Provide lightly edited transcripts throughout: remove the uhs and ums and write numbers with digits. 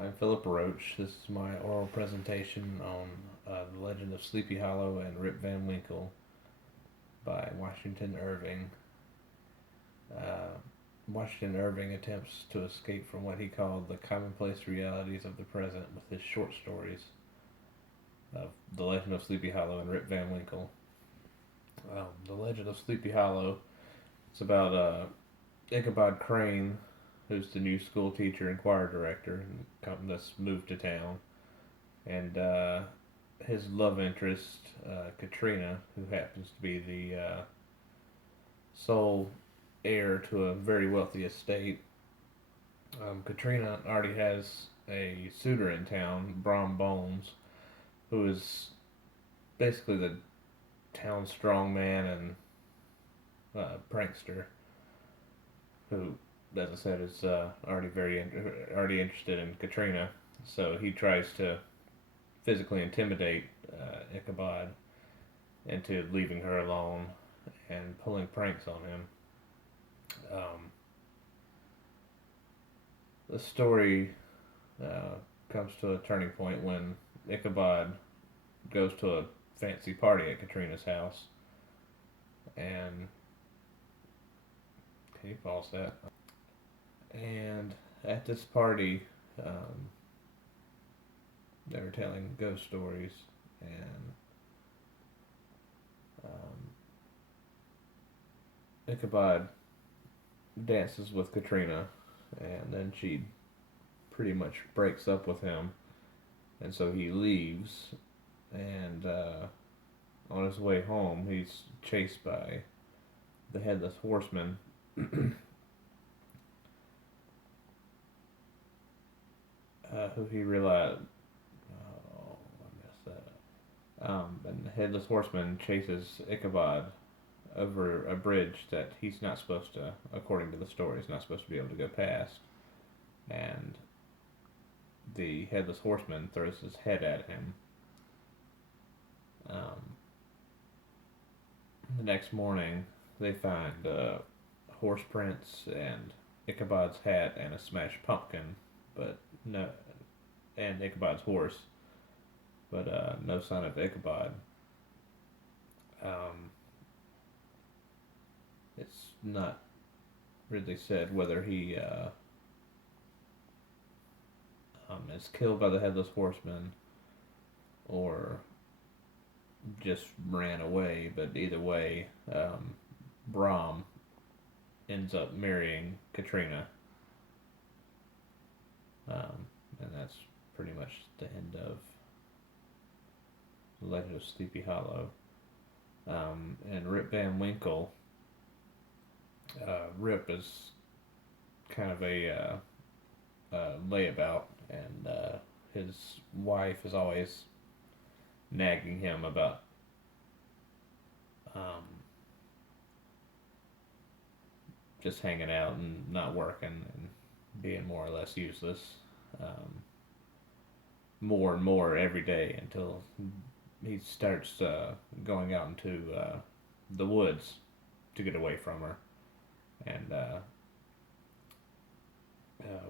I'm Philip Roach. This is my oral presentation on The Legend of Sleepy Hollow and Rip Van Winkle by Washington Irving. Uh, Washington Irving attempts to escape from what he called the commonplace realities of the present with his short stories of The Legend of Sleepy Hollow and Rip Van Winkle. The Legend of Sleepy Hollow, it's about Ichabod Crane, who's the new school teacher and choir director that's moved to town, and his love interest, Katrina, who happens to be the sole heir to a very wealthy estate. Katrina already has a suitor in town, Brom Bones, who is basically the town strongman and prankster, who, as I said, is already interested in Katrina. So he tries to physically intimidate Ichabod into leaving her alone and pulling pranks on him. The story comes to a turning point when Ichabod goes to a fancy party at Katrina's house, and can you pause that? And at this party, um, they were telling ghost stories, and Ichabod dances with Katrina, and then she pretty much breaks up with him, and so he leaves, and on his way home, he's chased by the headless horseman. Who he realized, oh, I messed that up. And the headless horseman chases Ichabod over a bridge that he's not supposed to, according to the story, he's not supposed to be able to go past. And the headless horseman throws his head at him. The next morning, they find horse prints and Ichabod's hat and a smashed pumpkin, but no, and Ichabod's horse, but no sign of Ichabod. Um, it's not really said whether he is killed by the headless horseman or just ran away. But either way, Brom ends up marrying Katrina, and that's pretty much the end of The Legend of Sleepy Hollow. And Rip Van Winkle, Rip is kind of a layabout, and his wife is always nagging him about um, just hanging out and not working and being more or less useless, more and more every day until he starts going out into the woods to get away from her. And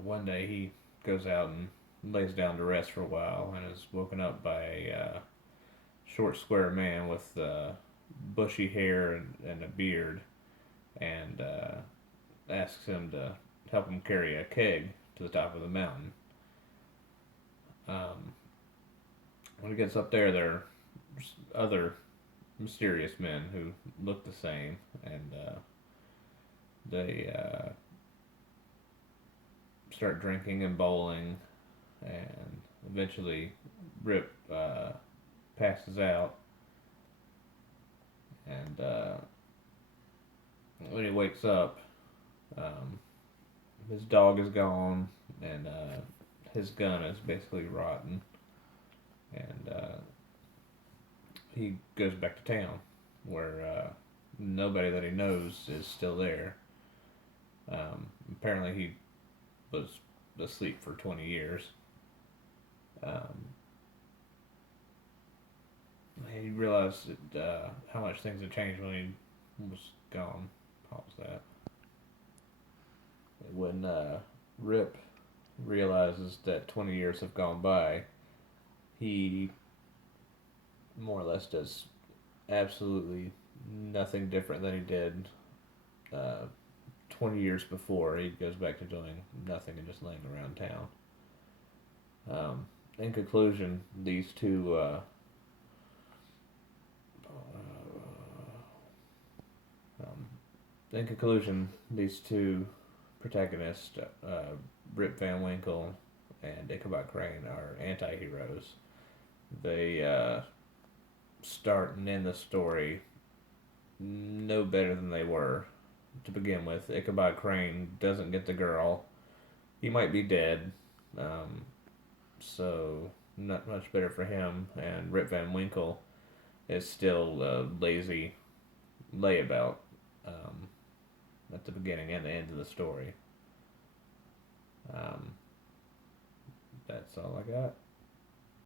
one day he goes out and lays down to rest for a while and is woken up by a short, square man with bushy hair and a beard, and asks him to help him carry a keg to the top of the mountain. When he gets up there, there are other mysterious men who look the same, and they start drinking and bowling, and eventually Rip passes out, and when he wakes up, his dog is gone, and his gun is basically rotten, and he goes back to town, where nobody that he knows is still there. Apparently he was asleep for 20 years. Um, he realized that, how much things had changed when he was gone. What was that? When Rip realizes that 20 years have gone by, he more or less does absolutely nothing different than he did uh, 20 years before. He goes back to doing nothing and just laying around town. In conclusion, these two um, these two protagonists, Rip Van Winkle and Ichabod Crane, are anti-heroes. They start and end the story no better than they were to begin with. Ichabod Crane doesn't get the girl. He might be dead, um, so not much better for him. And Rip Van Winkle is still a lazy layabout um, at the beginning and the end of the story. Um, that's all I got.